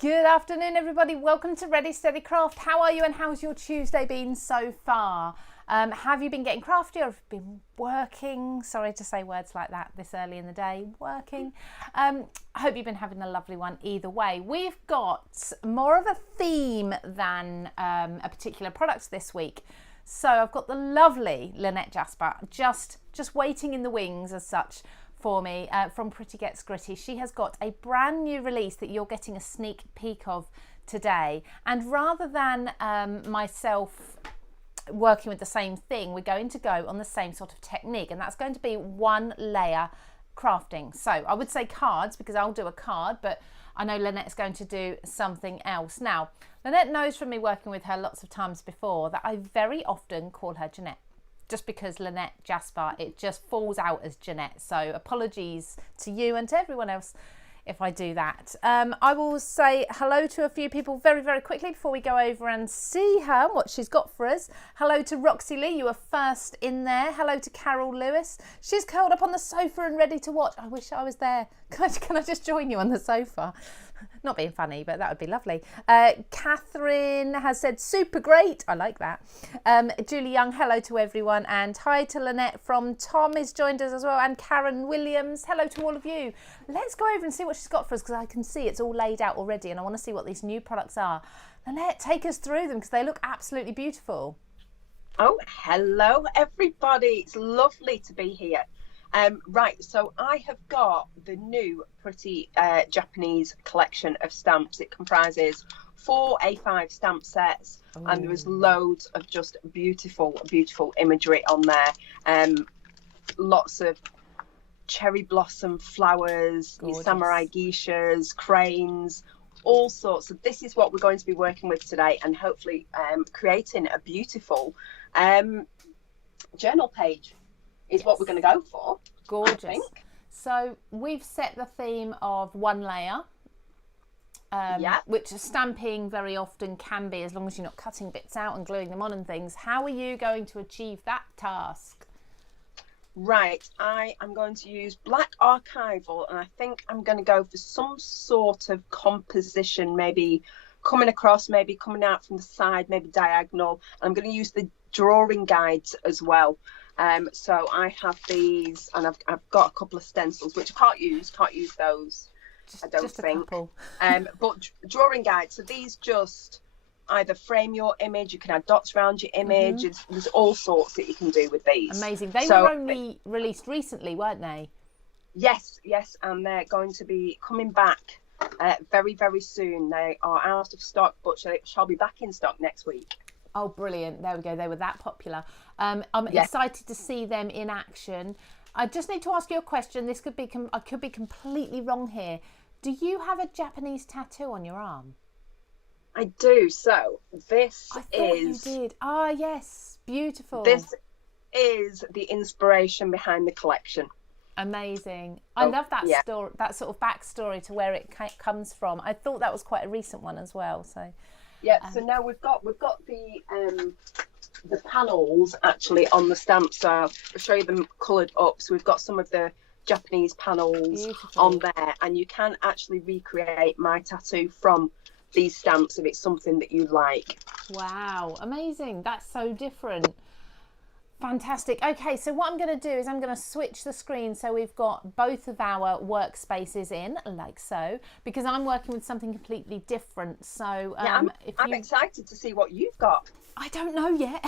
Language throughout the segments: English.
Good afternoon, everybody. Welcome to Ready Steady Craft. How are you and how's your Tuesday been so far? Have you been getting crafty or have you been working? Sorry to say words like that this early in the day. Working. I hope you've been having a lovely one either way. We've got more of a theme than a particular product this week. So I've got the lovely Lynette Jasper just waiting in the wings as such for me from Pretty Gets Gritty. She has got a brand new release that you're getting a sneak peek of today. And rather than myself working with the same thing, we're going to go on the same sort of technique, and that's going to be one layer crafting. So I would say cards because I'll do a card, but I know Lynette's going to do something else. Now, Lynette knows from me working with her lots of times before that I very often call her Jeanette. Just because Lynette Jasper, it just falls out as Jeanette. So apologies to you and to everyone else if I do that. I will say hello to a few people very, very quickly before we go over and see her, what she's got for us. Hello to Roxy Lee, you were first in there. Hello to Carol Lewis. She's curled up on the sofa and ready to watch. I wish I was there. Can I just join you on the sofa? Not being funny, but that would be lovely. Catherine has said, super great. I like that. Julie Young, hello to everyone. And hi to Lynette from Tom has joined us as well. And Karen Williams, hello to all of you. Let's go over and see what she's got for us because I can see it's all laid out already and I want to see what these new products are. Lynette, take us through them because they look absolutely beautiful. Oh, hello everybody. It's lovely to be here. Right, so I have got the new Pretty Japanese collection of stamps. It comprises 4 A5 stamp sets. Ooh. And there is loads of just beautiful, beautiful imagery on there. Lots of cherry blossom flowers, your samurai geishas, cranes, all sorts. So this is what we're going to be working with today and hopefully creating a beautiful journal page. Is what we're going to go for. Gorgeous. So we've set the theme of one layer, which stamping very often can be as long as you're not cutting bits out and gluing them on and things. How are you going to achieve that task? Right, I am going to use black archival and I think I'm going to go for some sort of composition, maybe coming across, maybe coming out from the side, maybe diagonal. I'm going to use the drawing guides as well. So I have these and I've got a couple of stencils which I can't use those. I don't think. But drawing guides, so these just either frame your image, you can add dots around your image. There's all sorts that you can do with these. Amazing. They were only released recently, weren't they? Yes, and they're going to be coming back very, very soon. They are out of stock, but shall be back in stock next week. Oh, brilliant. There we go. They were that popular. I'm excited to see them in action. I just need to ask you a question. This could be, I could be completely wrong here. Do you have a Japanese tattoo on your arm? I do. So this I thought you did. Ah, yes. Beautiful. This is the inspiration behind the collection. Amazing. I love that story, that sort of backstory to where it comes from. I thought that was quite a recent one as well. So. Yeah, so now we've got the panels actually on the stamp, so I'll show you them coloured up. So we've got some of the Japanese panels on there, and you can actually recreate my tattoo from these stamps if it's something that you like. Wow, amazing. That's so different. Fantastic. Okay, so what I'm going to do is I'm going to switch the screen so we've got both of our workspaces in, like so, because I'm working with something completely different. So I'm excited to see what you've got. I don't know yet.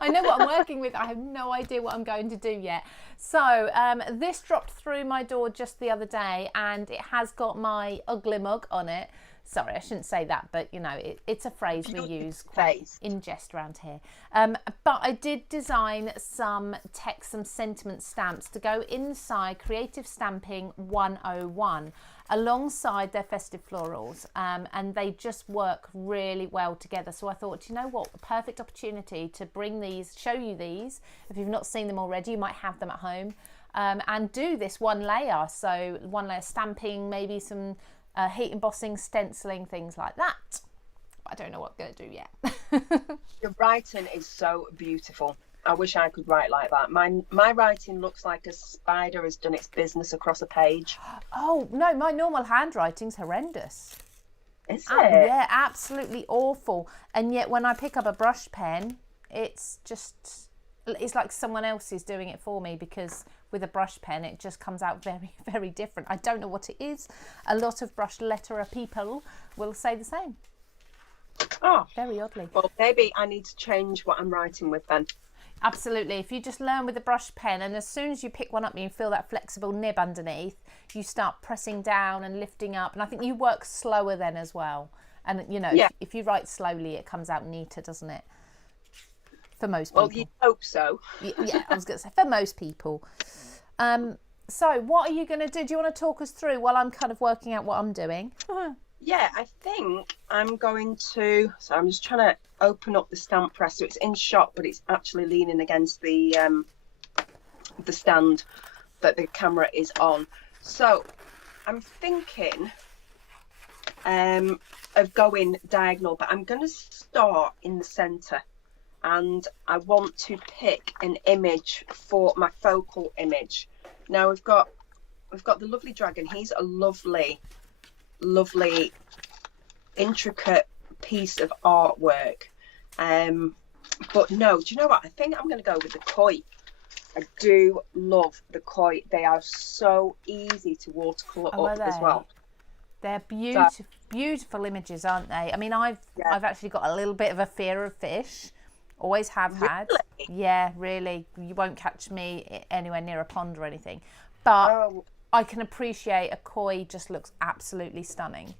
I know what I'm working with. I have no idea what I'm going to do yet. So this dropped through my door just the other day and it has got my ugly mug on it. Sorry, I shouldn't say that, but you know, it's a phrase we use quite in jest around here. But I did design some text, some sentiment stamps to go inside Creative Stamping 101 alongside their festive florals, and they just work really well together. So I thought, you know what, a perfect opportunity to bring these, show you these. If you've not seen them already, you might have them at home, and do this one layer. So one layer stamping, maybe some heat embossing, stenciling, things like that. But I don't know what I'm going to do yet. Your writing is so beautiful. I wish I could write like that. My writing looks like a spider has done its business across a page. Oh, no, my normal handwriting's horrendous. Is Oh, it? yeah, absolutely awful. And yet when I pick up a brush pen, it's like someone else is doing it for me, because with a brush pen it just comes out very, very different. I don't know what it is. A lot of brush letterer people will say the same. Oh, Very oddly. well, maybe I need to change what I'm writing with then. Absolutely. If you just learn with a brush pen, and as soon as you pick one up and you feel that flexible nib underneath, you start pressing down and lifting up. And I think you work slower then as well. And, you know, Yeah. if you write slowly, it comes out neater, doesn't it? For most people. Well, you hope so. Yeah, I was going to say, for most people. So what are you going to do? Do you want to talk us through while I'm kind of working out what I'm doing? Yeah, I think I'm going to, so I'm just trying to open up the stamp press. So it's in shot, but it's actually leaning against the stand that the camera is on. So I'm thinking of going diagonal, but I'm going to start in the center, and I want to pick an image for my focal image. Now we've got the lovely dragon. He's a lovely intricate piece of artwork, but no, do you know what, I think I'm going to go with the koi. I do love the koi. They are so easy to watercolor up as well. They're beautiful images, aren't they? I mean, I've actually got a little bit of a fear of fish, always have had. Really? Yeah, really, you won't catch me anywhere near a pond or anything, but I can appreciate a koi. Just looks absolutely stunning.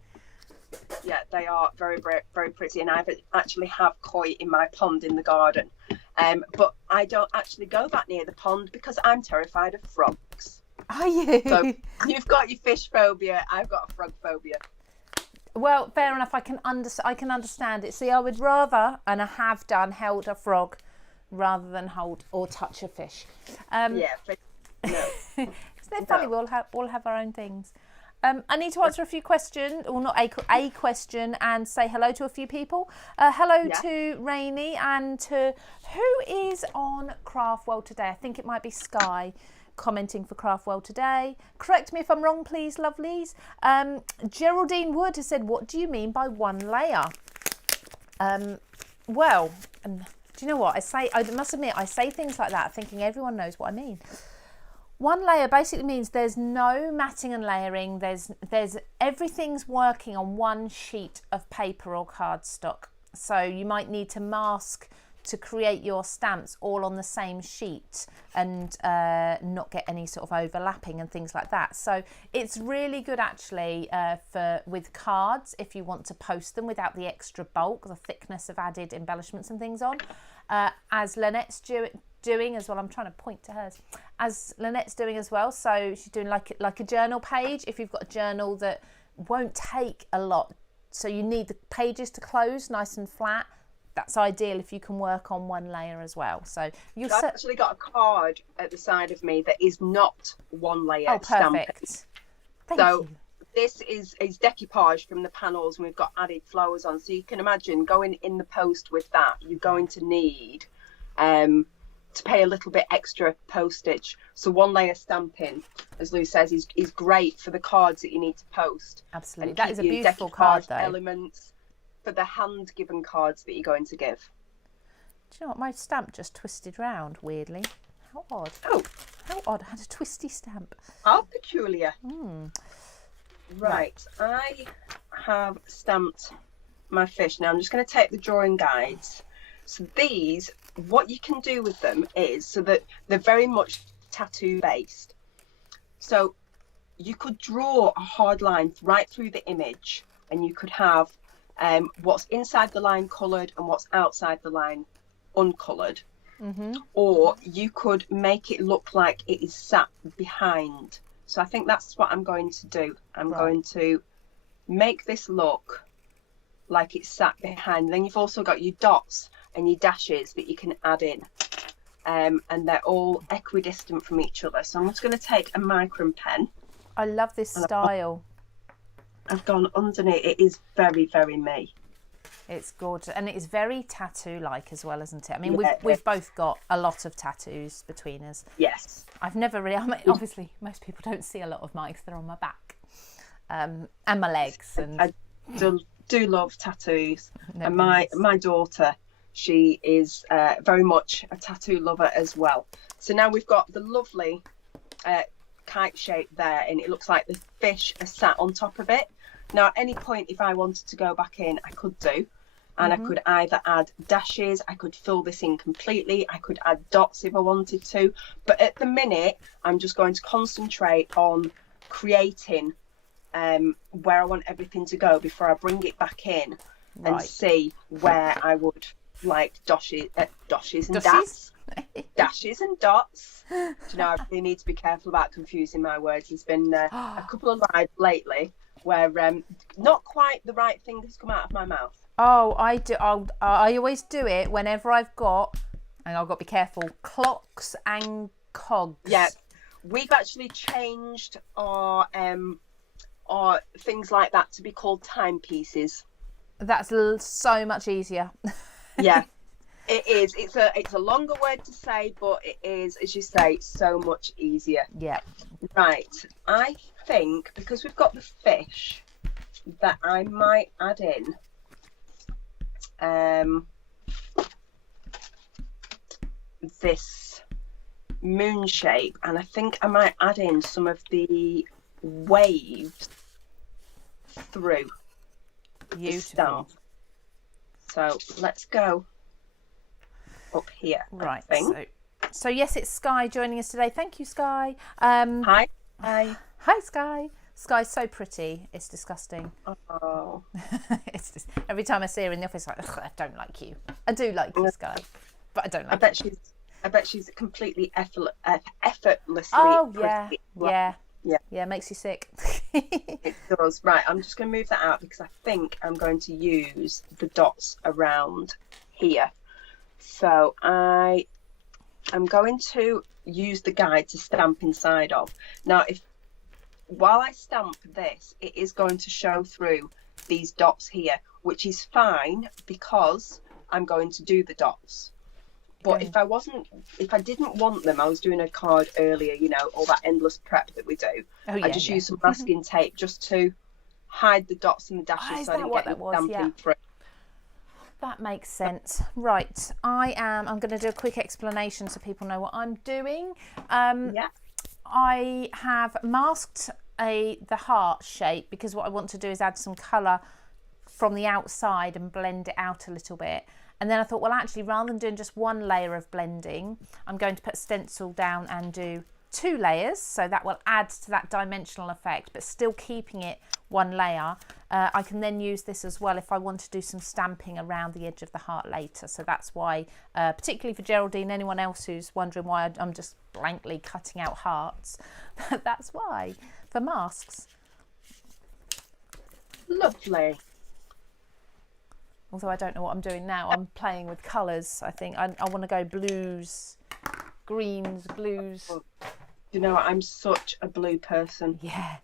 Yeah, they are very, very, very pretty, and I actually have koi in my pond in the garden, but I don't actually go that near the pond because I'm terrified of frogs. Are you? So you've got your fish phobia, I've got a frog phobia. Well, fair enough. I can understand it. See, I would rather, and I have done, held a frog rather than hold or touch a fish. Yeah, but no. Isn't it funny? We all have our own things. I need to answer a few questions, or not a question, and say hello to a few people. Hello to Rainey, and to who is on Craft World today. I think it might be Sky commenting for Craft World today. Correct me if I'm wrong, please, lovelies. Geraldine Wood has said, what do you mean by one layer? Well, do you know what? I must admit, I say things like that thinking everyone knows what I mean. One layer basically means there's no matting and layering. There's everything's working on one sheet of paper or cardstock. So you might need to mask to create your stamps all on the same sheet and not get any sort of overlapping and things like that. So it's really good actually with cards if you want to post them without the extra bulk, the thickness of added embellishments and things on. As Lynette's doing as well, I'm trying to point to hers, as Lynette's doing as well. So she's doing like a journal page. If you've got a journal that won't take a lot, so you need the pages to close nice and flat, that's ideal if you can work on one layer as well. So you've actually got a card at the side of me that is not one layer. Oh, perfect. Thank you. This is decoupage from the panels, and we've got added flowers on. So you can imagine going in the post with that, you're going to need to pay a little bit extra postage. So one layer stamping, as Lou says, is great for the cards that you need to post. Absolutely. That is a beautiful card though. Elements for the hand-given cards that you're going to give. Do you know what? My stamp just twisted round weirdly. How odd. Oh. How odd. I had a twisty stamp. How peculiar. Right. I have stamped my fish. Now I'm just going to take the drawing guides. So these, what you can do with them is, so that they're very much tattoo based. So you could draw a hard line right through the image, and you could have what's inside the line coloured and what's outside the line uncoloured. Or you could make it look like it is sat behind. So I think that's what I'm going to do. I'm going to make this look like it's sat behind. Then you've also got your dots and your dashes that you can add in, and they're all equidistant from each other. So I'm just going to take a micron pen. I love this style. I've gone underneath. It is very, very me. It's gorgeous, and it is very tattoo-like as well, isn't it? I mean, we've both got a lot of tattoos between us. Yes. I've never really. I mean, obviously, most people don't see a lot of mine because they're on my back, and my legs. And I do love tattoos. No, And my daughter, she is very much a tattoo lover as well. So now we've got the lovely kite shape there, and it looks like the fish are sat on top of it. Now at any point, if I wanted to go back in, I could do, and I could either add dashes, I could fill this in completely, I could add dots if I wanted to, but at the minute I'm just going to concentrate on creating where I want everything to go before I bring it back in and see where I would like dashes and dots. Dashes and dots. Do you know, I really need to be careful about confusing my words. There's been a couple of lives lately where not quite the right thing has come out of my mouth. Oh, I do. I always do it whenever I've got, and I've got to be careful, clocks and cogs. Yeah, we've actually changed our things like that to be called timepieces. That's so much easier. Yeah. It is. It's a longer word to say, but it is, as you say, so much easier. Yeah. Right. I think because we've got the fish, that I might add in this moon shape, and I think I might add in some of the waves through the stamp. So let's go up here. Right. So yes, it's Sky joining us today. Thank you, Sky. Hi. Hi, Sky. Sky's so pretty. It's disgusting. Oh. It's just, every time I see her in the office, like, I don't like you. I do like you, Sky, but I don't like. I bet she's completely effortlessly. Oh pretty. Yeah. Makes you sick. It does. Right. I'm just going to move that out because I think I'm going to use the dots around here. So I am going to use the guide to stamp inside of. Now, while I stamp this, it is going to show through these dots here, which is fine because I'm going to do the dots. But if I didn't want them, I was doing a card earlier, you know, all that endless prep that we do. I just used some masking tape just to hide the dots and the dashes so I didn't get them stamping through. That makes sense. Right, I'm going to do a quick explanation so people know what I'm doing. I have masked the heart shape because what I want to do is add some colour from the outside and blend it out a little bit. And then I thought, well, actually, rather than doing just one layer of blending, I'm going to put stencil down and do 2 layers. So that will add to that dimensional effect, but still keeping it one layer. I can then use this as well if I want to do some stamping around the edge of the heart later. So that's why, particularly for Geraldine, anyone else who's wondering why I'm just blankly cutting out hearts, that's why, for masks. Lovely. Although I don't know what I'm doing now. I'm playing with colours, I think. I want to go blues, greens, blues. You know, I'm such a blue person. Yeah.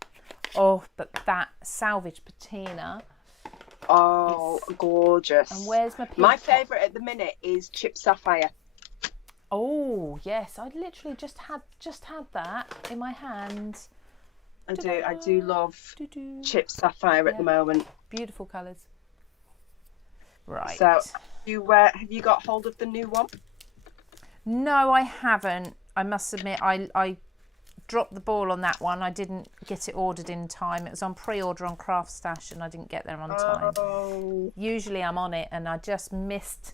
Oh, but that salvage patina. Oh, gorgeous. And where's my pink? My favourite at the minute is Chip Sapphire. Oh, yes. I literally just had that in my hand. I do love Chip Sapphire at the moment. Beautiful colours. Right. So, have you got hold of the new one? No, I haven't. I must admit, I dropped the ball on that one. I didn't get it ordered in time. It was on pre-order on Craft Stash and I didn't get there on time. Oh. Usually I'm on it and I just missed.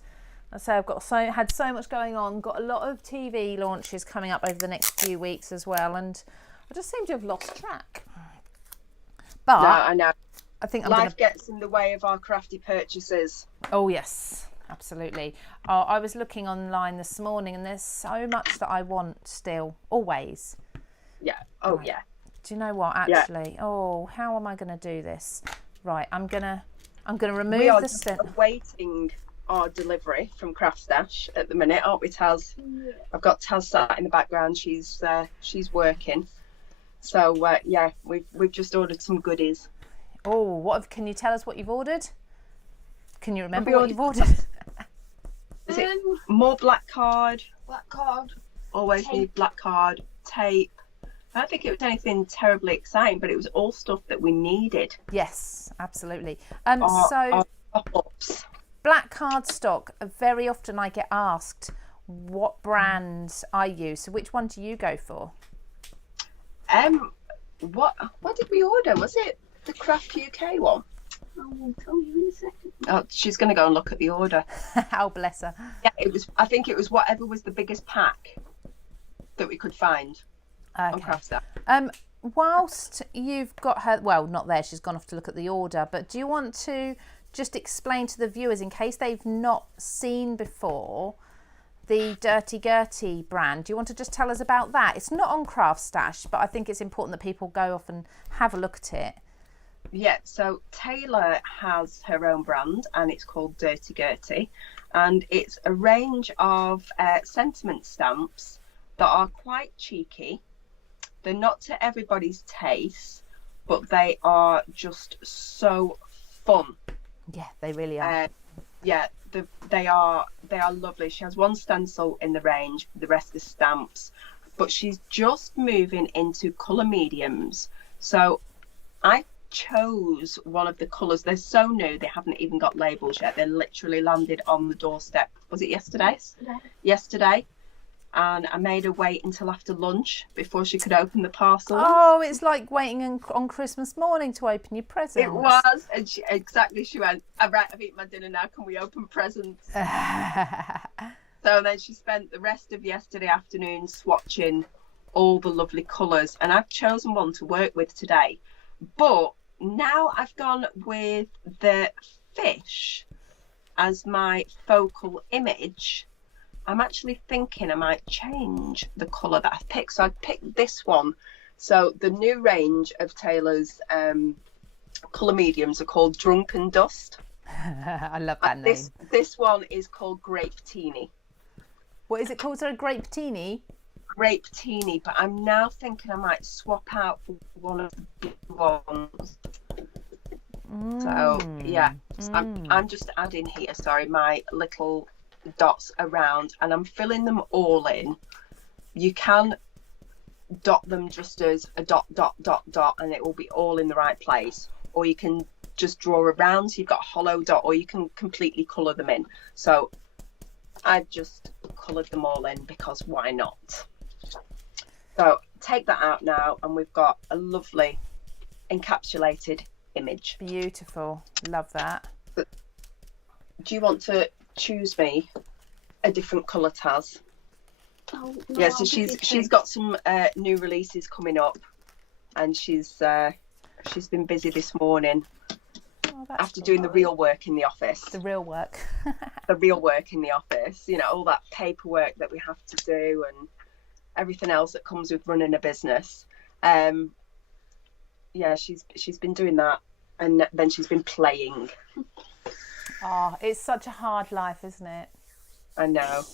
I say I've had so much going on. Got a lot of TV launches coming up over the next few weeks as well, and I just seem to have lost track. But no, I know. I think life gets in the way of our crafty purchases. Oh yes, absolutely. I was looking online this morning and there's so much that I want still, always. Yeah. Oh right. Yeah. Do you know what? Actually, oh, how am I going to do this? Right, I'm gonna remove we are the just awaiting our delivery from Craft Stash at the minute, aren't we, Taz? Yeah. I've got Taz sat in the background. She's working. So yeah, we've just ordered some goodies. Oh, can you tell us what you've ordered? Can you remember what you've ordered? Is it more black card? Black card. Always tape. Need black card, tape, I don't think it was anything terribly exciting, but it was all stuff that we needed. Yes, absolutely. Our pop-ups. Black cardstock, very often I get asked what brands I use. So which one do you go for? What did we order? Was it the Craft UK one? I will tell you in a second. Oh, she's going to go and look at the order. Oh, bless her. Yeah, it was. I think it was whatever was the biggest pack that we could find on Craft Staff. Whilst you've got her, well, not there, she's gone off to look at the order, but do you want to just explain to the viewers, in case they've not seen before, the Dirty Gertie brand? Do you want to just tell us about that? It's not on Craft Stash, but I think it's important that people go off and have a look at it. Yeah, so Taylor has her own brand and it's called Dirty Gertie, and it's a range of sentiment stamps that are quite cheeky. They're not to everybody's taste, but they are just so fun. Yeah, they really are. They are lovely. She has one stencil in the range, the rest is stamps, but she's just moving into colour mediums. So I chose one of the colours. They're so new, they haven't even got labels yet. They literally landed on the doorstep. Was it yesterday? Yesterday. And I made her wait until after lunch before she could open the parcel. Oh, it's like waiting on Christmas morning to open your presents. It was, and she went, all right, I've eaten my dinner now, can we open presents? So then she spent the rest of yesterday afternoon swatching all the lovely colours, and I've chosen one to work with today. But now I've gone with the fish as my focal image. I'm actually thinking I might change the colour that I've picked. So I've picked this one. So the new range of Taylor's colour mediums are called Drunken Dust. I love that name. This one is called Grape Teeny. What is it called? Sorry, Grape Teeny? Grape Teeny, but I'm now thinking I might swap out for one of the big ones. So yeah, I'm just adding here, sorry, my little dots around, and I'm filling them all in. You can dot them just as a dot dot dot dot and it will be all in the right place, or you can just draw around so you've got a hollow dot, or you can completely colour them in. So I've just coloured them all in because why not? So take that out now and we've got a lovely encapsulated image. Beautiful, love that. Do you want to choose me a different colour, Taz? Oh, no, yeah, so she's got some new releases coming up, and she's been busy this morning after doing the real work in the office. The real work. The real work in the office, you know, all that paperwork that we have to do and everything else that comes with running a business. Yeah, she's been doing that, and then she's been playing. Oh, it's such a hard life, isn't it? I know.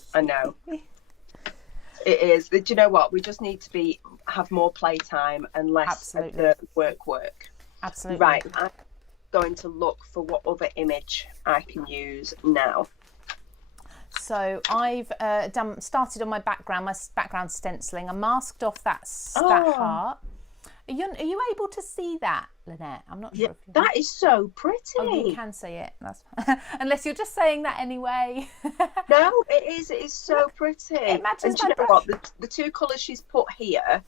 It is. Do you know what? We just need to have more playtime and less of the work. Absolutely. Right. I'm going to look for what other image I can use now. So I've started on my background stenciling. I masked off that heart. Are you able to see that, Lynette? I'm not sure. Yeah, that is so pretty. Oh, you can see it. That's unless you're just saying that anyway. No, it is. It is so pretty. It matches and do you know what? The two colours she's put here,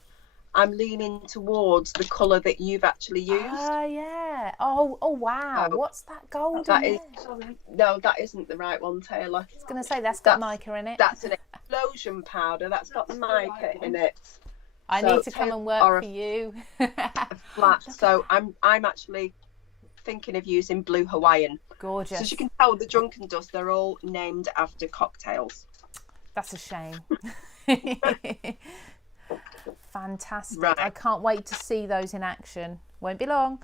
I'm leaning towards the colour that you've actually used. Yeah. Oh wow. What's that golden? That is. No, that isn't the right one, Taylor. I was going to say that's got mica in it. That's an explosion powder. That's got the mica in it. I need to come and work for you. Flat. So I'm actually thinking of using Blue Hawaiian. Gorgeous. So as you can tell, the Drunken Dust, they're all named after cocktails. That's a shame. Fantastic. Right. I can't wait to see those in action. Won't be long.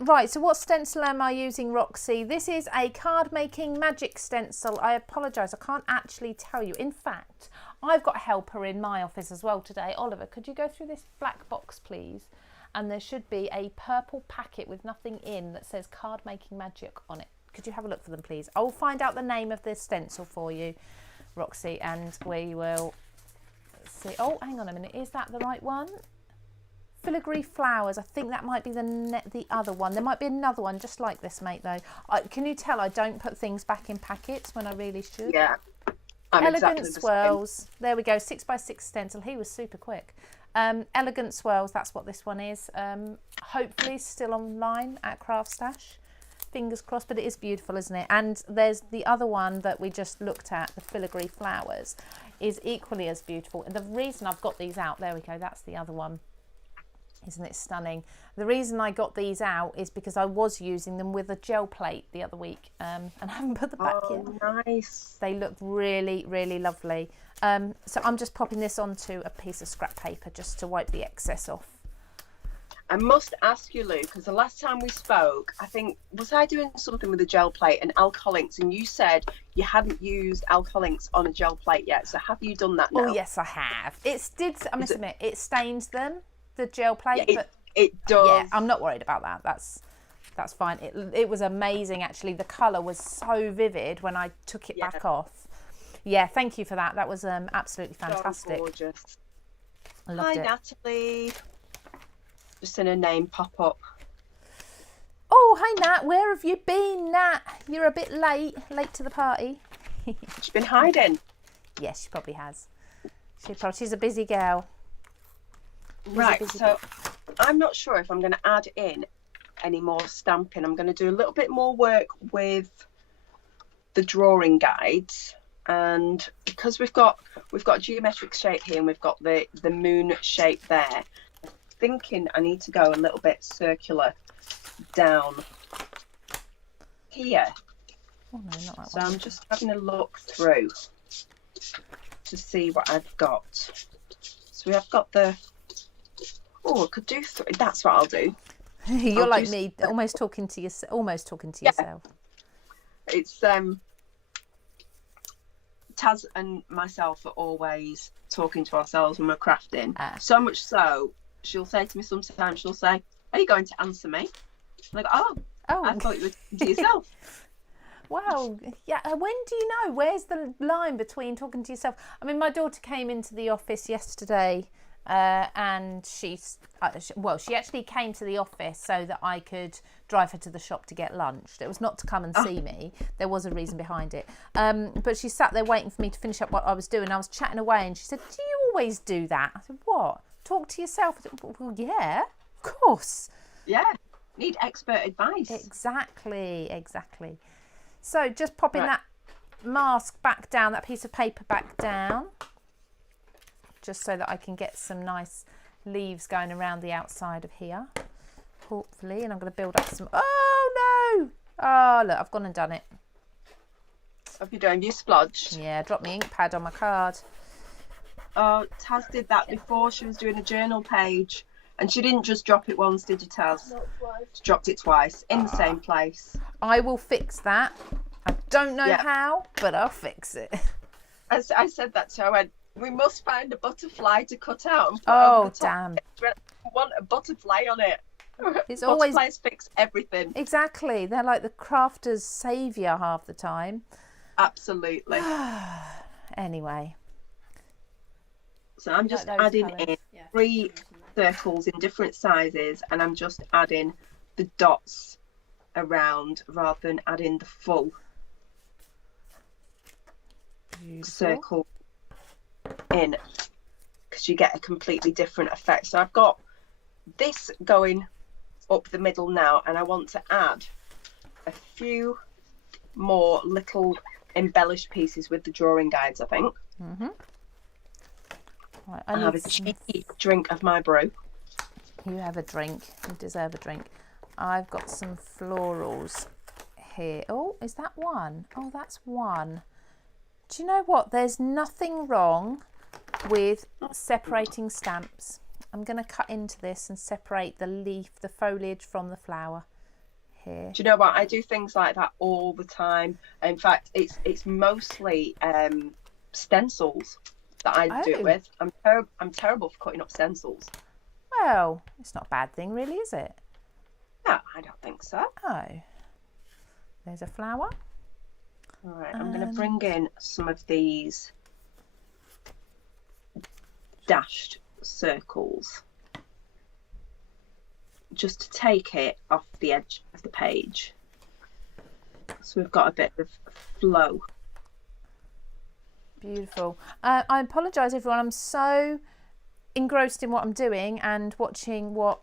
Right, so what stencil am I using, Roxy? This is a card making magic stencil. I apologise, I can't actually tell you. In fact, I've got a helper in my office as well today. Oliver, could you go through this black box, please? And there should be a purple packet with nothing in that says card making magic on it. Could you have a look for them, please? I'll find out the name of this stencil for you, Roxy, and we will Let's see. Oh, hang on a minute. Is that the right one? Filigree flowers. I think that might be the other one. There might be another one just like this, mate, though. Can you tell I don't put things back in packets when I really should? Yeah. I'm Elegant exactly the Swirls. same. There we go. 6x6 stencil. He was super quick. Elegant Swirls. That's what this one is. Hopefully still online at Craft Stash. Fingers crossed, but it is beautiful, isn't it? And there's the other one that we just looked at, the filigree flowers, is equally as beautiful. And the reason I've got these out, there we go, that's the other one. Isn't it stunning? The reason I got these out is because I was using them with a gel plate the other week, and I haven't put them back yet. Oh, nice. They look really, really lovely. So I'm just popping this onto a piece of scrap paper just to wipe the excess off. I must ask you, Lou, because the last time we spoke, I think, was I doing something with a gel plate and alcohol inks, and you said you hadn't used alcohol inks on a gel plate yet. So have you done that now? Oh, yes, I have. I must admit, it stains them, the gel plate. Yeah, but it does. Yeah, I'm not worried about that. That's fine. It was amazing, actually. The colour was so vivid when I took it back off. Yeah, thank you for that. That was absolutely fantastic. So gorgeous. I loved it. Hi, Natalie. Just seen her name pop up. Oh, hi, Nat. Where have you been, Nat? You're a bit late to the party. She's been hiding. Yes, she probably has. She's a busy girl. Right, so I'm not sure if I'm going to add in any more stamping. I'm going to do a little bit more work with the drawing guides, and because we've got a geometric shape here and we've got the moon shape there, I'm thinking I need to go a little bit circular down here. Oh, no, not that So one. I'm just having a look through to see what I've got. So we have got the... Oh, I could do three. That's what I'll do. You're like me, almost talking to yourself. It's Taz and myself are always talking to ourselves when we're crafting. So much so, she'll say to me sometimes, she'll say, "Are you going to answer me?" I'm like, oh, I thought you were talking to yourself. Wow. Yeah. When do you know? Where's the line between talking to yourself? I mean, my daughter came into the office yesterday, and she actually came to the office so that I could drive her to the shop to get lunch. It was not to come and see me. There was a reason behind it. But she sat there waiting for me to finish up what I was doing. I was chatting away, and she said, "Do you always do that?" I said, "What? Talk to yourself?" I said, "Well, yeah, of course." Yeah. Need expert advice. Exactly. So just popping that mask back down, that piece of paper back down, just so that I can get some nice leaves going around the outside of here, hopefully. And I'm going to build up some... Oh, no! Oh, look, I've gone and done it. What have you done? Have you splodged? Yeah, dropped my ink pad on my card. Oh, Taz did that before. She was doing a journal page. And she didn't just drop it once, did you, Taz? Not twice. She dropped it twice in the same place. I will fix that. I don't know how, but I'll fix it. As I said that to her, I went, we must find a butterfly to cut out and put on the top. Damn. I want a butterfly on it. It's always... Butterflies fix everything. Exactly. They're like the crafter's saviour half the time. Absolutely. Anyway. So I'm just adding in 3 circles in different sizes, and I'm just adding the dots around rather than adding the full circle in, because you get a completely different effect. So I've got this going up the middle now, and I want to add a few more little embellished pieces with the drawing guides, I think. Right, I'll have a cheeky drink of my brew. You have a drink. You deserve a drink. I've got some florals here. Oh, is that one? Oh, that's one. Do you know what? There's nothing wrong with separating stamps. I'm going to cut into this and separate the leaf, the foliage from the flower here. Do you know what? I do things like that all the time. In fact, it's mostly stencils that I do it with. I'm terrible for cutting up stencils. Well, it's not a bad thing, really, is it? No, I don't think so. Oh. There's a flower. All right, I'm going to bring in some of these dashed circles, just to take it off the edge of the page. So we've got a bit of flow. Beautiful. I apologise, everyone. I'm so engrossed in what I'm doing and watching what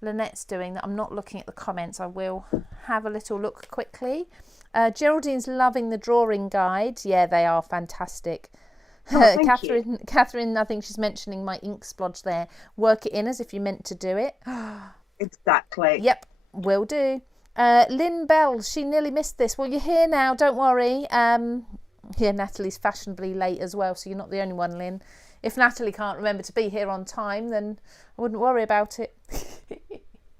Lynette's doing that I'm not looking at the comments. I will have a little look quickly. Geraldine's loving the drawing guide. Yeah, they are fantastic. Oh, Catherine, I think she's mentioning my ink splodge there. Work it in as if you meant to do it. Exactly. Yep, will do. Lynn Bell, she nearly missed this. Well, you're here now, don't worry. Yeah, Natalie's fashionably late as well, so you're not the only one, Lynn. If Natalie can't remember to be here on time, then I wouldn't worry about it.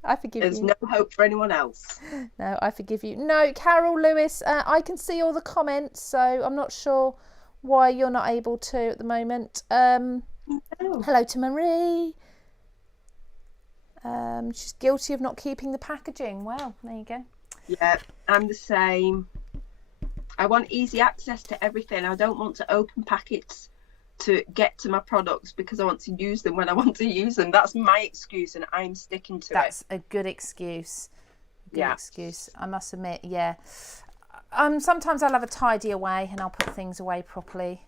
I forgive you. There's no hope for anyone else. No, I forgive you. No, Carol Lewis, I can see all the comments, so I'm not sure why you're not able to at the moment. Hello to Marie. She's guilty of not keeping the packaging. Well, there you go. Yeah, I'm the same. I want easy access to everything. I don't want to open packets to get to my products because I want to use them when I want to use them. That's my excuse, and I'm sticking to it. That's a good excuse. Excuse. I must admit, yeah. Sometimes I'll have a tidy away and I'll put things away properly.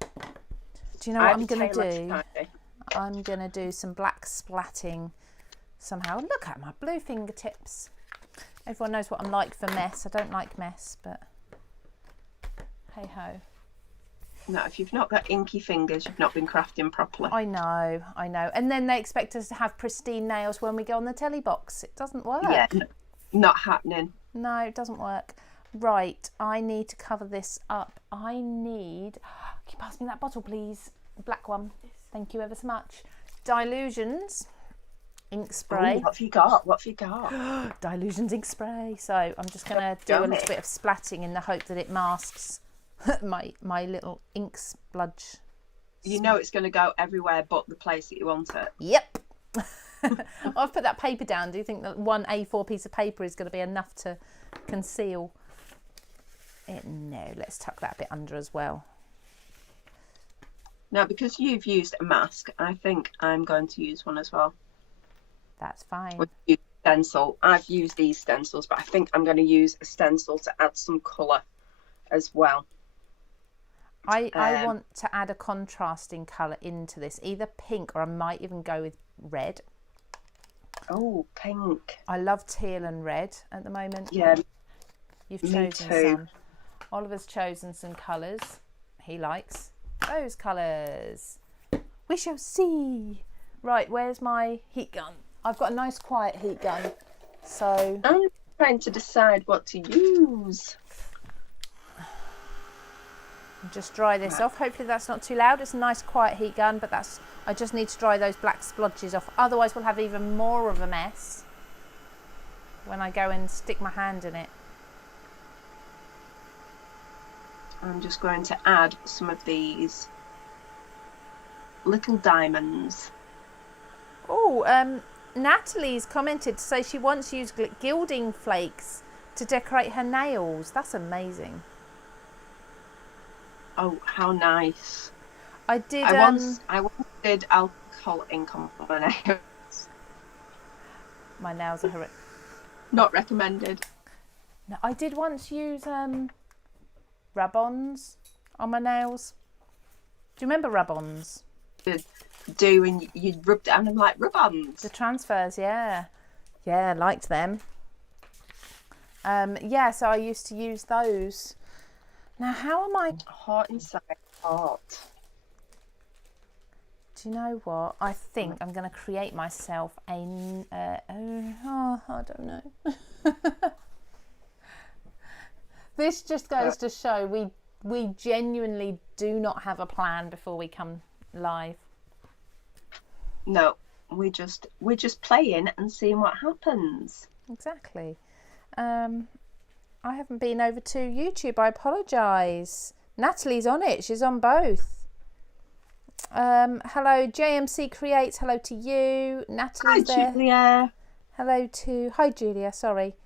Do you know what I'm going to do? I'm going to do some black splatting somehow. Look at my blue fingertips. Everyone knows what I'm like for mess. I don't like mess, but hey ho. No, if you've not got inky fingers, you've not been crafting properly. I know. And then they expect us to have pristine nails when we go on the telly box. It doesn't work. Yeah, not happening. No, it doesn't work. Right, I need to cover this up. Can you pass me that bottle, please? The black one. Thank you ever so much. Dilutions ink spray. Ooh, what have you got? Dilutions ink spray. So I'm just going to do a little bit of splatting in the hope that it masks my little ink spludge. You know it's going to go everywhere but the place that you want it. Yep. I've put that paper down. Do you think that one A4 piece of paper is going to be enough to conceal it? No, let's tuck that a bit under as well. Now, because you've used a mask, I think I'm going to use one as well. That's fine. Stencil. I've used these stencils, but I think I'm going to use a stencil to add some colour as well. I want to add a contrasting colour into this, either pink or I might even go with red. Oh, pink. I love teal and red at the moment. Yeah. You've chosen some. Oliver's chosen some colours he likes. Those colours. We shall see. Right, where's my heat gun? I've got a nice quiet heat gun. So I'm trying to decide what to use. Just dry this off. Hopefully that's not too loud. It's a nice quiet heat gun, but I just need to dry those black splodges off. Otherwise we'll have even more of a mess when I go and stick my hand in it. I'm just going to add some of these little diamonds. Oh, Natalie's commented to say she wants to use gilding flakes to decorate her nails. That's amazing. Oh, how nice. I once did alcohol ink on my nails. My nails are horrific. Not recommended. No, I did once use rub-ons on my nails. Do you remember rub-ons? Do, and you'd rub down them like rub-ons. The transfers, yeah. Yeah, I liked them. Yeah, so I used to use those. Now, how am I... Hot inside, hot. Do you know what? I think I'm going to create myself a... I don't know. This just goes to show we genuinely do not have a plan before we come live. No, we're just playing and seeing what happens. Exactly. I haven't been over to YouTube. I apologise. Natalie's on it. She's on both. Hello, JMC Creates. Hello to you. Natalie's there. Hi, Julia. Hello to... Hi, Julia. Sorry.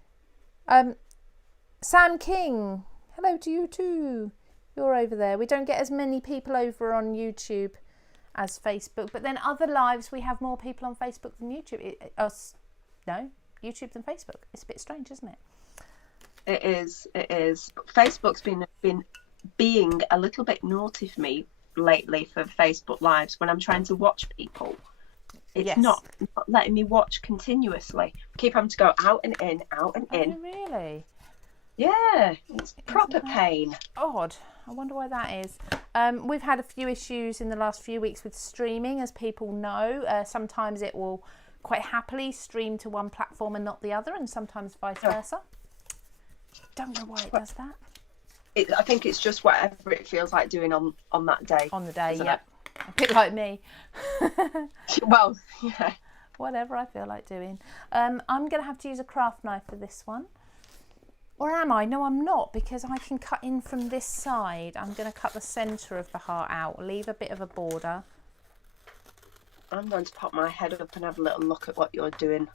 Sam King. Hello to you too. You're over there. We don't get as many people over on YouTube as Facebook. But then other lives, we have more people on Facebook than YouTube. YouTube than Facebook. It's a bit strange, isn't it? It is. But Facebook's been being a little bit naughty for me lately for Facebook Lives when I'm trying to watch people. It's not letting me watch continuously. Keep having to go out and in, out and in. Oh, really? Yeah, it's proper pain. Odd. I wonder why that is. We've had a few issues in the last few weeks with streaming, as people know. Sometimes it will quite happily stream to one platform and not the other, and sometimes vice versa. Don't know why it does that. I think it's just whatever it feels like doing on that day. On the day, yeah. A bit like me. Well, yeah. Whatever I feel like doing. I'm going to have to use a craft knife for this one. Or am I? No, I'm not, because I can cut in from this side. I'm going to cut the centre of the heart out, leave a bit of a border. I'm going to pop my head up and have a little look at what you're doing.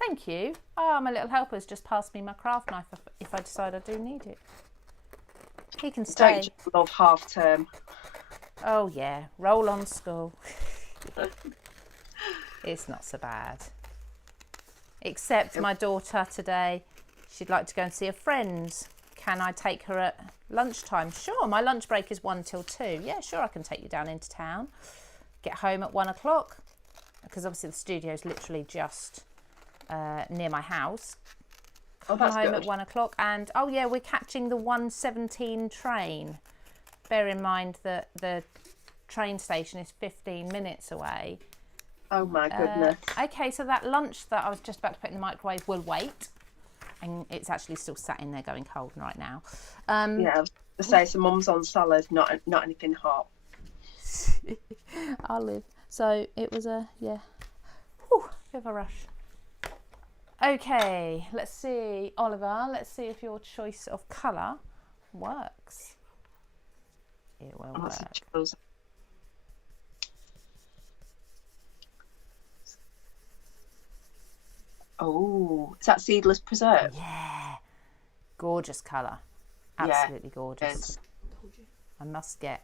Thank you. Oh, my little helper's just passed me my craft knife if I decide I do need it. He can stay. Don't you love half term? Oh yeah, roll on school. It's not so bad. Except my daughter today, she'd like to go and see her friends. Can I take her at lunchtime? Sure, my lunch break is 1 till 2. Yeah, sure, I can take you down into town. Get home at 1 o'clock, because obviously the studio's literally just near my house. Oh, that's home good. at 1 o'clock, and oh yeah, we're catching the 1:17 train. Bear in mind that the train station is 15 minutes away. Oh my goodness. Okay, so that lunch that I was just about to put in the microwave will wait, and it's actually still sat in there going cold right now. Yeah, I was going to say, so mum's on salad, not anything hot. I'll live. So it was a bit of a rush. Okay, let's see, Oliver, let's see if your choice of colour works. It will work. Oh, is that seedless preserve? Yeah, gorgeous colour, absolutely gorgeous. I must get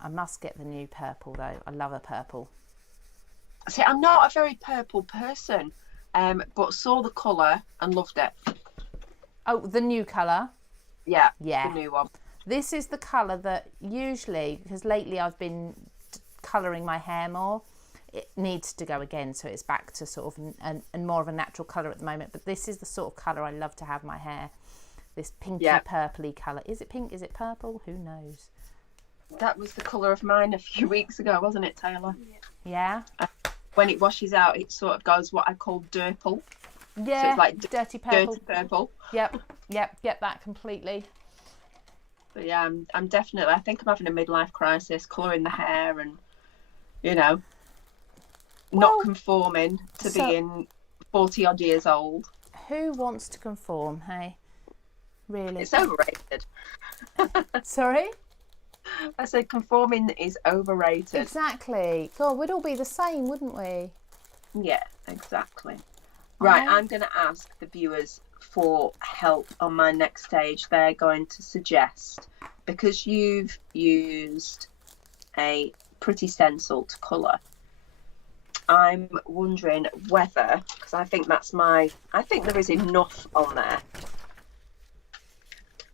the new purple though. I love a purple. See, I'm not a very purple person. But saw the colour and loved it. Oh, the new colour? Yeah, the new one. This is the colour that usually, because lately I've been colouring my hair more, it needs to go again, so it's back to sort of and more of a natural colour at the moment. But this is the sort of colour I love to have my hair. This pinky purpley colour. Is it pink? Is it purple? Who knows? That was the colour of mine a few weeks ago, wasn't it, Taylor? Yeah. When it washes out, it sort of goes what I call dirple. Yeah, so it's like dirty purple. Dirty purple. Yep, get that completely. But yeah, I'm definitely, I think I'm having a midlife crisis, colouring the hair and, not conforming to being 40 odd years old. Who wants to conform, hey? Really? It's overrated. Sorry? I said conforming is overrated. Exactly. God, we'd all be the same, wouldn't we? Yeah, exactly. Right, I'm going to ask the viewers for help on my next stage. They're going to suggest, because you've used a pretty stencil to colour, I'm wondering whether, because I think there is enough on there.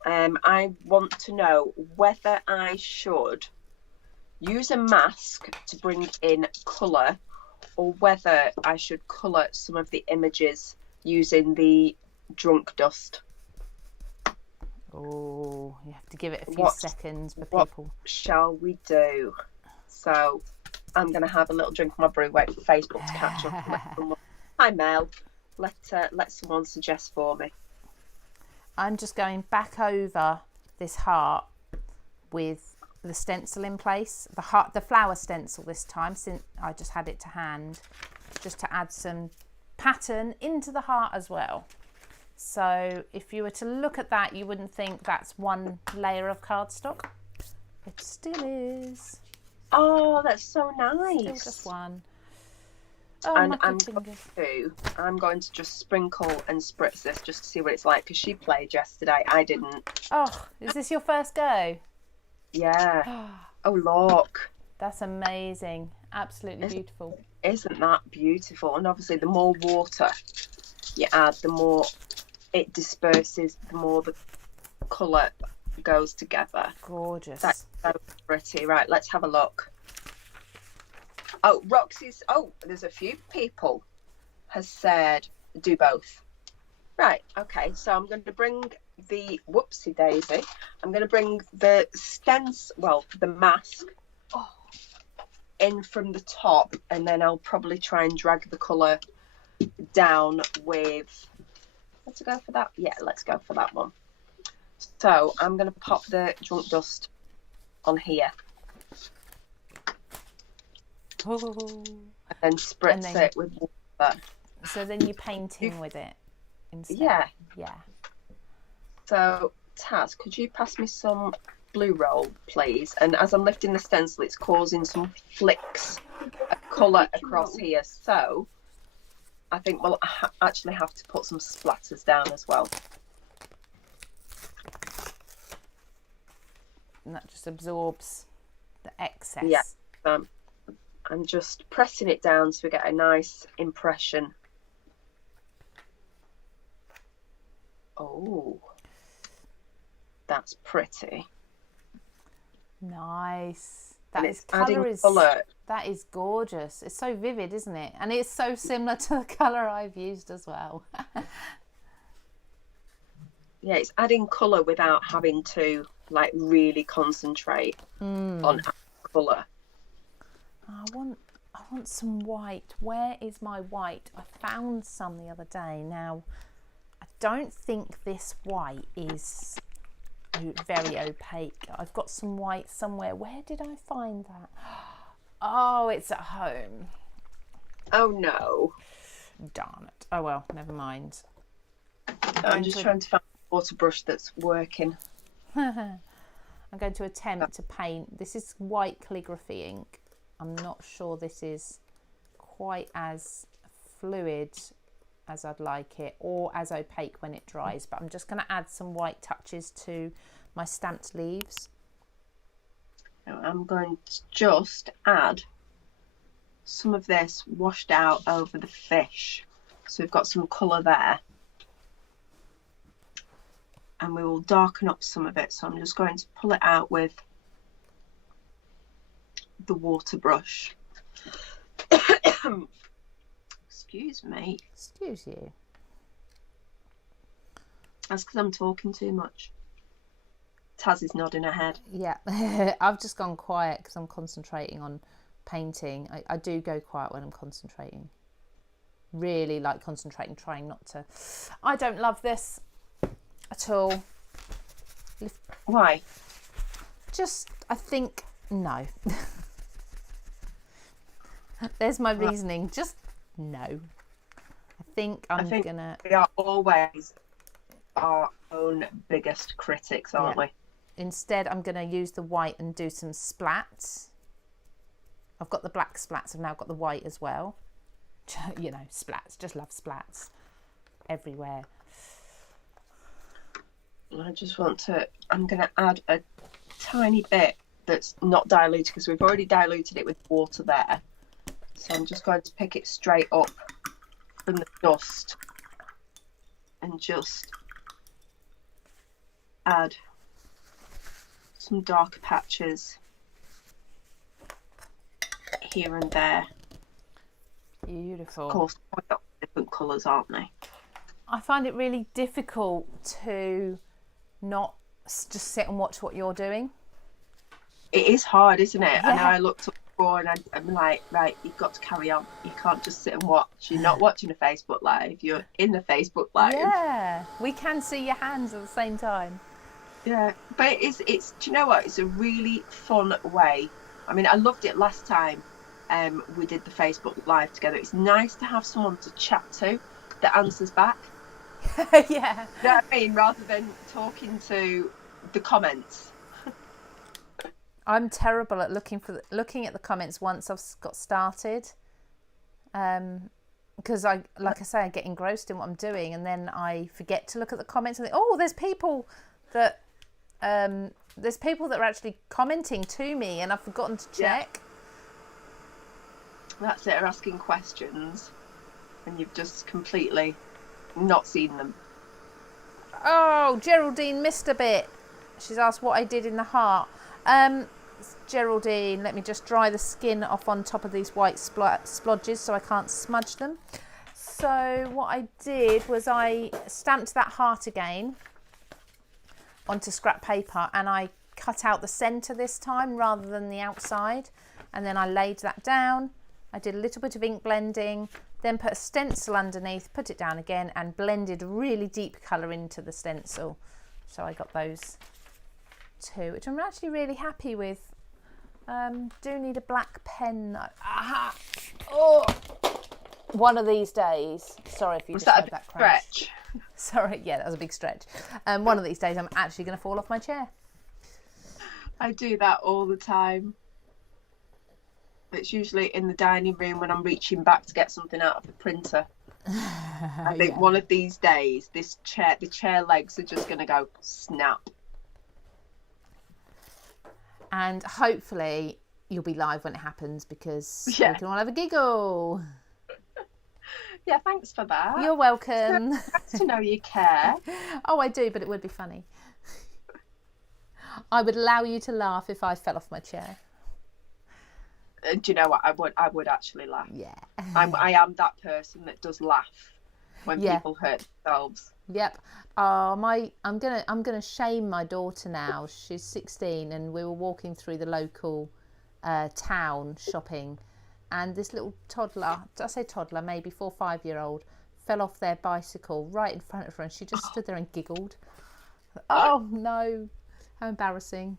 I want to know whether I should use a mask to bring in colour, or whether I should colour some of the images using the drunk dust. Oh, you have to give it a few seconds for people. What shall we do? So I'm going to have a little drink of my brew, wait for Facebook to catch up. Hi, Mel. Let someone suggest for me. I'm just going back over this heart with the stencil in place, the flower stencil this time, since I just had it to hand, just to add some pattern into the heart as well. So if you were to look at that, you wouldn't think that's one layer of cardstock. It still is. Oh, that's so nice. Still just one. Oh, and I'm going to just sprinkle and spritz this just to see what it's like, because she played yesterday. I didn't. Oh, is this your first go? Yeah. Oh, look. That's amazing. Absolutely beautiful. Isn't that beautiful? And obviously the more water you add, the more it disperses, the more the colour goes together. Gorgeous. That's so pretty. Right, let's have a look. Oh, Roxy's, there's a few people has said do both. Right, okay, so I'm going to bring the, whoopsie daisy, I'm going to bring the stencil, well, the mask in from the top, and then I'll probably try and drag the colour down with, let's go for that. Yeah, let's go for that one. So I'm going to pop the drunk dust on here. Oh. And then spritz it with water. So then you're painting with it instead. Yeah. Yeah. So Taz, could you pass me some blue roll, please? And as I'm lifting the stencil, it's causing some flicks of colour across here. So I think we'll actually have to put some splatters down as well. And that just absorbs the excess. Yeah. I'm just pressing it down so we get a nice impression. Oh, that's pretty. Nice. And That colour is colour. That is gorgeous. It's so vivid, isn't it? And it's so similar to the colour I've used as well. Yeah, it's adding colour without having to like really concentrate on colour. I want some white. Where is my white? I found some the other day. Now, I don't think this white is very opaque. I've got some white somewhere. Where did I find that? Oh, it's at home. Oh no. Darn it. Oh well, never mind. I'm just trying to find a water brush that's working. I'm going to attempt to paint. This is white calligraphy ink. I'm not sure this is quite as fluid as I'd like it, or as opaque when it dries, but I'm just going to add some white touches to my stamped leaves. Now I'm going to just add some of this washed out over the fish, so we've got some colour there, and we will darken up some of it. So I'm just going to pull it out with the water brush. Excuse me. Excuse you. That's because I'm talking too much. Taz is nodding her head. Yeah, I've just gone quiet because I'm concentrating on painting. I do go quiet when I'm concentrating. Really like concentrating, trying not to. I don't love this at all. Why? Just, I think, no. There's my reasoning. Just no. I think gonna. We are always our own biggest critics, aren't we? Instead, I'm going to use the white and do some splats. I've got the black splats. I've now got the white as well. You know, splats. Just love splats everywhere. I just want to. I'm going to add a tiny bit that's not diluted, because we've already diluted it with water there. So I'm just going to pick it straight up from the dust and just add some darker patches here and there. Beautiful. Of course, they've got different colours, aren't they? I find it really difficult to not just sit and watch what you're doing. It is hard, isn't it? Yeah. I know I looked up before and I'm like, right, you've got to carry on. You can't just sit and watch. You're not watching a Facebook Live. You're in the Facebook Live. Yeah, we can see your hands at the same time. Yeah, but it's do you know what? It's a really fun way. I mean, I loved it last time we did the Facebook Live together. It's nice to have someone to chat to that answers back. Yeah. You know what I mean? Rather than talking to the comments. I'm terrible at looking at the comments once I've got started, because I get engrossed in what I'm doing, and then I forget to look at the comments and think, oh, there's people that are actually commenting to me, and I've forgotten to check. That's it, are asking questions and you've just completely not seen them. Oh, Geraldine missed a bit. She's asked what I did in the heart. Geraldine, let me just dry the skin off on top of these white splodges so I can't smudge them. So what I did was I stamped that heart again onto scrap paper, and I cut out the centre this time rather than the outside, and then I laid that down. I did a little bit of ink blending, then put a stencil underneath, put it down again, and blended really deep colour into the stencil. So I got those two, which I'm actually really happy with. Do need a black pen though. Aha! Oh! One of these days. Sorry if you just heard that crash. Stretch? Sorry, yeah, that was a big stretch. One of these days I'm actually going to fall off my chair. I do that all the time. It's usually in the dining room when I'm reaching back to get something out of the printer. I think one of these days, the chair legs are just going to go snap. And hopefully you'll be live when it happens, because we can all have a giggle. Yeah, thanks for that. You're welcome. Nice to know you care. Oh, I do, but it would be funny. I would allow you to laugh if I fell off my chair. Do you know what? I would actually laugh. Yeah. I am that person that does laugh when people hurt themselves. Yep. Oh, I'm gonna shame my daughter now. She's 16, and we were walking through the local town shopping, and this little toddler, I say toddler, maybe 4 or 5 year old, fell off their bicycle right in front of her, and she just stood there and giggled. Oh no, how embarrassing!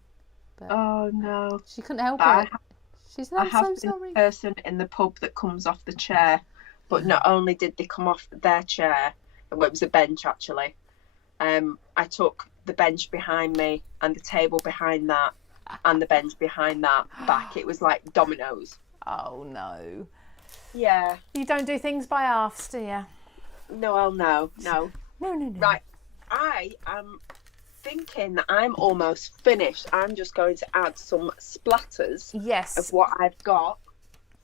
But oh no, she couldn't help it. She said, "I'm so sorry." The person in the pub that comes off the chair, but not only did they come off their chair, well, it was a bench actually. I took the bench behind me and the table behind that and the bench behind that back. It was like dominoes. Oh no. Yeah. You don't do things by halves, do you? No. No. Right. I am thinking that I'm almost finished. I'm just going to add some splatters of what I've got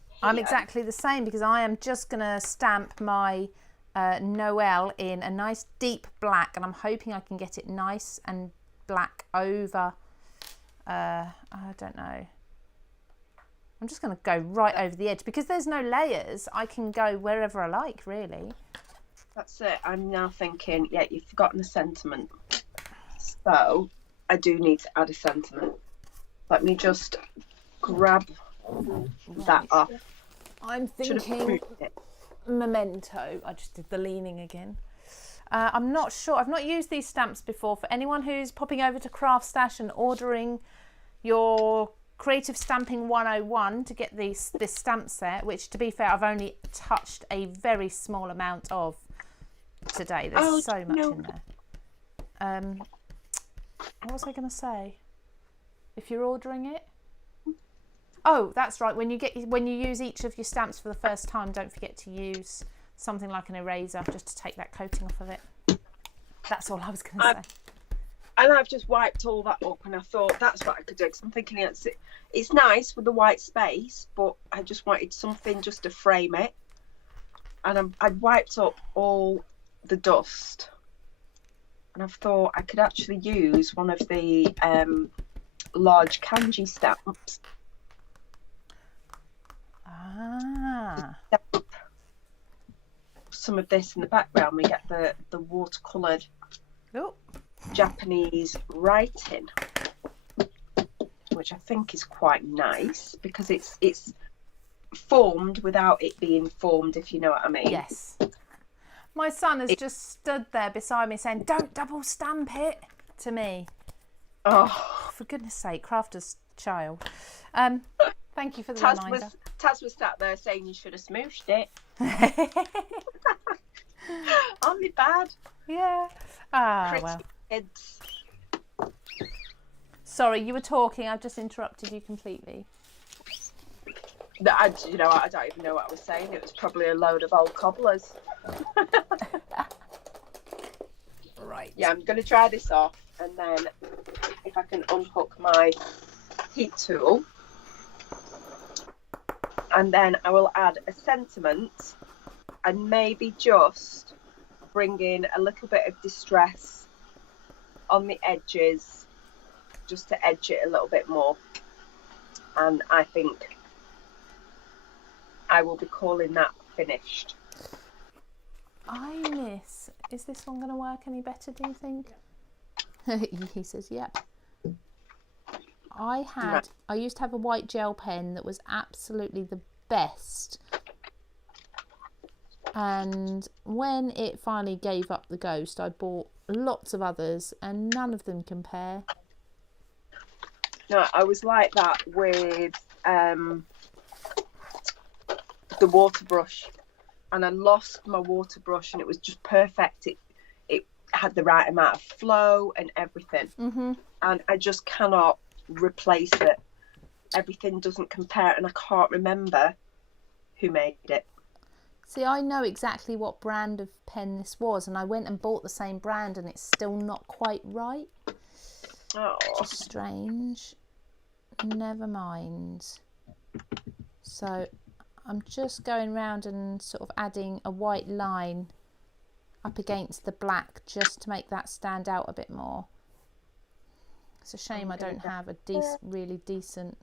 here. I'm exactly the same, because I am just going to stamp my Noel in a nice deep black, and I'm hoping I can get it nice and black over, I don't know. I'm just going to go right over the edge, because there's no layers. I can go wherever I like, really. That's it. I'm now thinking, you've forgotten the sentiment. So I do need to add a sentiment. Let me just grab that off. I'm thinking memento. I just did the leaning again. I'm not sure. I've not used these stamps before. For anyone who's popping over to Craft Stash and ordering your Creative Stamping 101 to get this stamp set, which, to be fair, I've only touched a very small amount of today. There's so much in there. What was I going to say? If you're ordering it? Oh, that's right. When you use each of your stamps for the first time, don't forget to use something like an eraser just to take that coating off of it. That's all I was going to say. And I've just wiped all that up, and I thought that's what I could do, because I'm thinking it's nice with the white space, but I just wanted something just to frame it. And I'd wiped up all the dust, and I've thought I could actually use one of the large kanji stamps. Stamp some of this in the background. We get the watercoloured Japanese writing, which I think is quite nice, because it's formed without it being formed, if you know what I mean. Yes. My son has just stood there beside me saying, "Don't double stamp it," to me. Oh, for goodness sake, crafter's child. Thank you for the reminder. Taz was sat there saying you should have smooshed it. Aren't they bad? Yeah. Well. Kids. Sorry, you were talking. I've just interrupted you completely. No, I don't even know what I was saying. It was probably a load of old cobblers. Right. Yeah, I'm going to try this off, and then if I can unhook my heat tool And then I will add a sentiment and maybe just bring in a little bit of distress on the edges just to edge it a little bit more. And I think I will be calling that finished. Is this one going to work any better, do you think? He says, yep. I used to have a white gel pen that was absolutely the best. And when it finally gave up the ghost, I bought lots of others and none of them compare. No, I was like that with the water brush, and I lost my water brush, and it was just perfect. It had the right amount of flow and everything, and I just cannot replace it. Everything doesn't compare, and I can't remember who made it. See, I know exactly what brand of pen this was, and I went and bought the same brand, and it's still not quite right. Oh, Which is strange. Never mind. So I'm just going round and sort of adding a white line up against the black just to make that stand out a bit more. It's a shame I don't have a really decent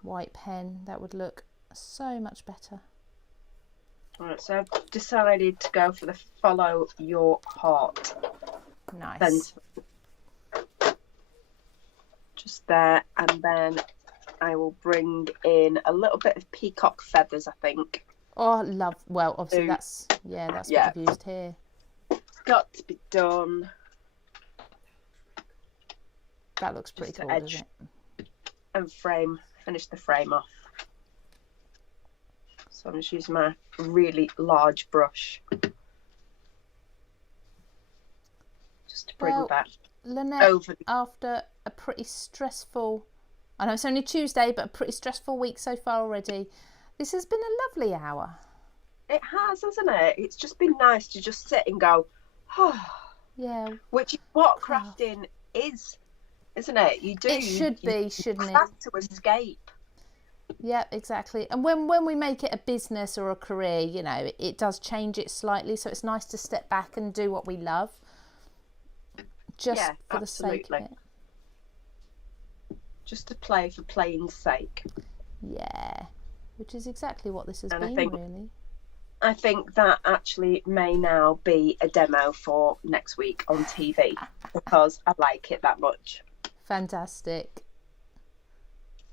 white pen. That would look so much better. Right, so I've decided to go for the follow your heart. Nice. Just there, and then I will bring in a little bit of peacock feathers, I think. Oh, love. Well, obviously that's what I've used here. It's got to be done. That looks pretty cool, doesn't it? And finish the frame off. So I'm just using my really large brush just to bring that Lynette, over. After a pretty stressful, I know it's only Tuesday, but a pretty stressful week so far already, this has been a lovely hour. It has, hasn't it? It's just been nice to just sit and go, oh. Yeah. Which is what crafting is, isn't it? You do. It should be, shouldn't it? Craft to escape. Yeah, exactly. And when we make it a business or a career, you know, it does change it slightly. So it's nice to step back and do what we love, just for the sake of it. Just to play for playing's sake. Yeah, which is exactly what this has been, really. I think that actually may now be a demo for next week on TV because I like it that much. Fantastic.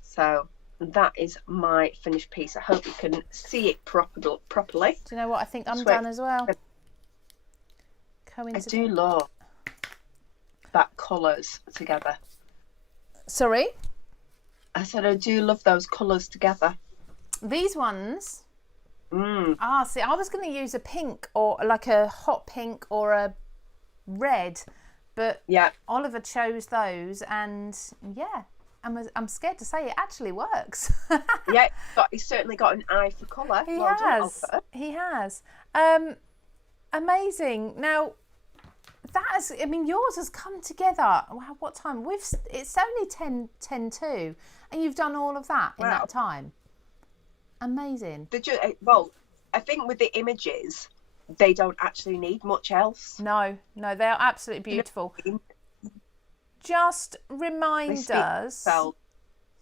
So that is my finished piece. I hope you can see it properly. Do you know what? I think I'm done as well. I do love that colours together. Sorry? I said I do love those colours together. These ones? Mm. See, I was going to use a pink or like a hot pink or a red, but Oliver chose those, and I'm scared to say it actually works. He's certainly got an eye for colour. He has. Amazing. Now, yours has come together. Wow, what time? It's only 10:02, and you've done all of that in that time. Amazing. Well, I think with the images, they don't actually need much else. No, they are absolutely beautiful. Just remind us.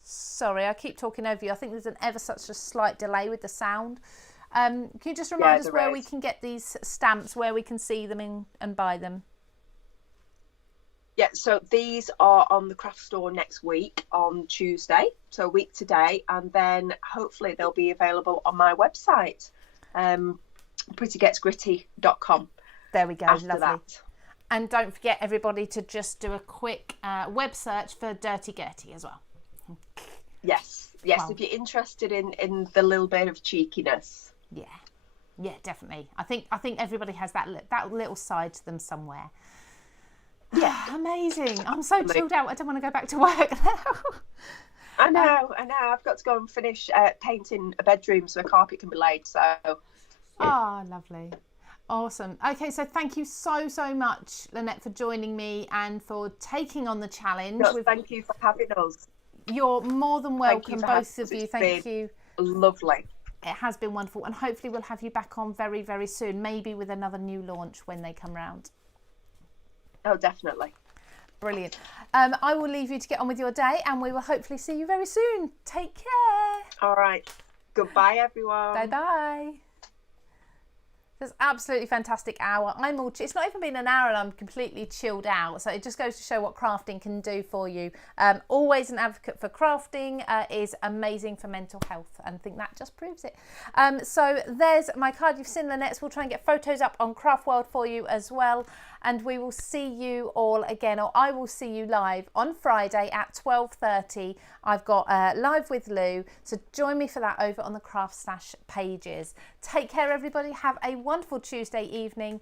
Sorry, I keep talking over you. I think there's ever such a slight delay with the sound. Can you just remind us where we can get these stamps, where we can see them and buy them? Yeah, so these are on the craft store next week on Tuesday, so a week today, and then hopefully they'll be available on my website, prettygetsgritty.com. There we go, after lovely. That. And don't forget, everybody, to just do a quick web search for Dirty Gertie as well. Yes, wow. If you're interested in the little bit of cheekiness. Yeah, definitely. I think everybody has that little side to them somewhere. Yeah, amazing. I'm so chilled out. I don't want to go back to work now. I know. I've got to go and finish painting a bedroom so a carpet can be laid. So. Lovely. Awesome. Okay, so thank you so much, Lynette, for joining me and for taking on the challenge. Thank you for having us. You're more than welcome, both of you. Thank you Lovely. It has been wonderful, and hopefully we'll have you back on very, very soon, maybe with another new launch when they come round. Oh, definitely. Brilliant. I will leave you to get on with your day, and we will hopefully see you very soon. Take care. All right. Goodbye, everyone. Bye-bye. It's absolutely fantastic hour. It's not even been an hour and I'm completely chilled out. So it just goes to show what crafting can do for you. Always an advocate for crafting, is amazing for mental health, and I think that just proves it. So there's my card. You've seen Lynette's. We'll try and get photos up on Craft World for you as well. And we will see you all again, or I will see you live on Friday at 12:30. I've got Live with Lou, so join me for that over on the Craft Stash pages. Take care, everybody. Have a wonderful Tuesday evening.